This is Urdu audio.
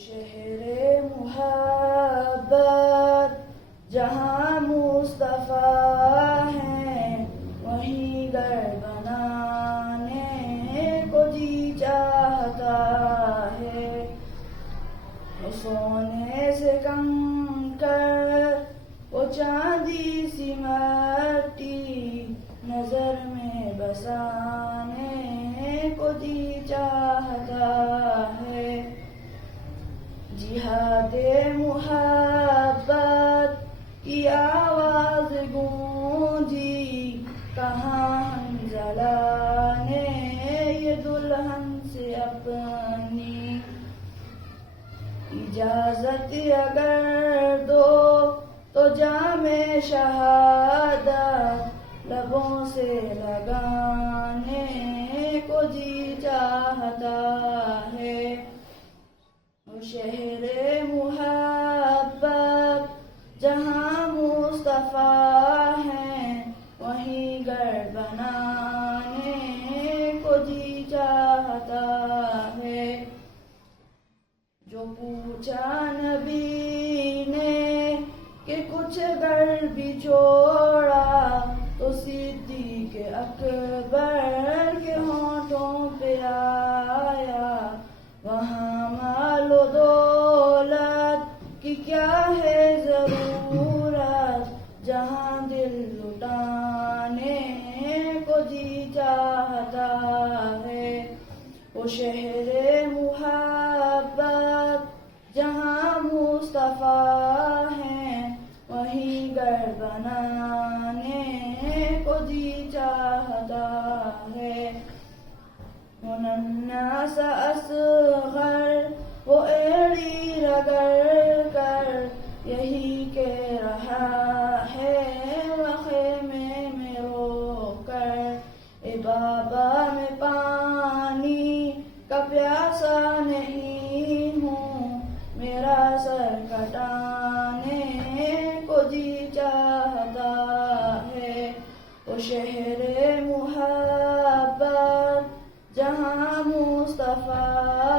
شہر محبت جہاں مصطفیٰ ہیں وہیں گھر بنانے کو جی چاہتا ہے. سونے سے کنکر وہ چاندی سی مٹی نظر میں بسانے کو جی چاہتا ہے. جہاد محبت کی آواز گونجی کہاں حنظلہ نے یہ دلہن سے اپنی اجازت اگر دو تو جام شہادت لبوں سے لگانے کو جی چاہتا ہے. شہر محبت جہاں مصطفیٰ ہیں وہیں گھر بنانے کو جی چاہتا ہے. جو پوچھا نبی نے کہ کچھ گھر بھی چھوڑا تو صدیق اکبر کے ہونٹوں پہ آیا وہاں مال و دولت کی کیا ہے ضرورت جہاں دل لٹانے کو جی چاہتا ہے. وہ شہر محبت جہاں مصطفیٰ ہیں وہیں گھر بنانے کو جی چاہتا ہے. وہ ننھا سا اصغر وہ ایڑی رگڑ کر یہی کہہ رہا ہے خیمے میں رو کر اے بابا میں پانی کا پیاسا نہیں ہوں میرا سر کٹانے کو جی چاہتا ہے. وہ شہر محبت جہاں مصطفیٰ